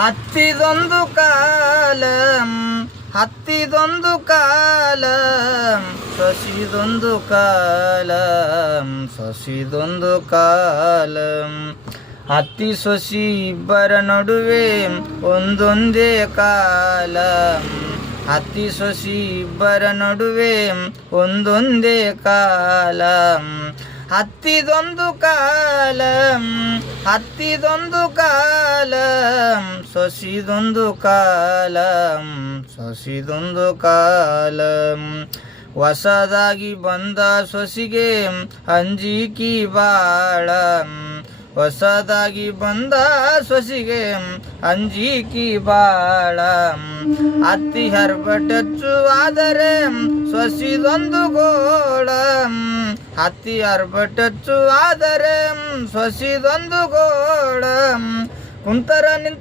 ಹತ್ತಿದೊಂದು ಕಾಲ ಹತ್ತಿದೊಂದು ಕಾಲ ಸೊಸಿದೊಂದು ಕಾಲ ಸೊಸಿದೊಂದು ಕಾಲ ಅತ್ತಿ ಸೊಸಿ ಇಬ್ಬರ ನಡುವೆ ಒಂದೊಂದೇ ಕಾಲ ಅತ್ತಿ ಸೊಸಿ ಇಬ್ಬರ ನಡುವೆ ಒಂದೊಂದೇ ಕಾಲ ಹತ್ತಿದೊಂದು ಕಾಲ ಹತ್ತಿದೊಂದು ಕಾಲ ಸೊಸಿದೊಂದು ಕಾಲ ಸೊಸಿದೊಂದು ಕಾಲ ಹೊಸದಾಗಿ ಬಂದ ಸೊಸಿಗೆ ಅಂಜಿಕಿ ಬಾಳ ಹೊಸದಾಗಿ ಬಂದ ಸೊಸಿಗೆ ಅಂಜಿಕಿ ಬಾಳ ಅತ್ತಿ ಹರ್ಬಟಚ್ಚು ಆದರೆ ಸೊಸಿದೊಂದು ಗೋಳ ಹತ್ತಿ ಹರ್ಬಟಚ್ಚು ಆದರೆ ಸೊಸಿದೊಂದು ಗೋಳ ಕುಂತರ ನಿಂತ